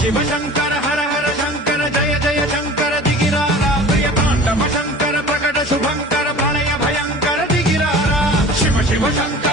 शिव शंकर हर हर शंकर जय जय शंकर दिगिरारा प्रिय तांडव शंकर प्रकट शुभंकर प्रणय भयंकर दिगिरारा शिव शिव शंकर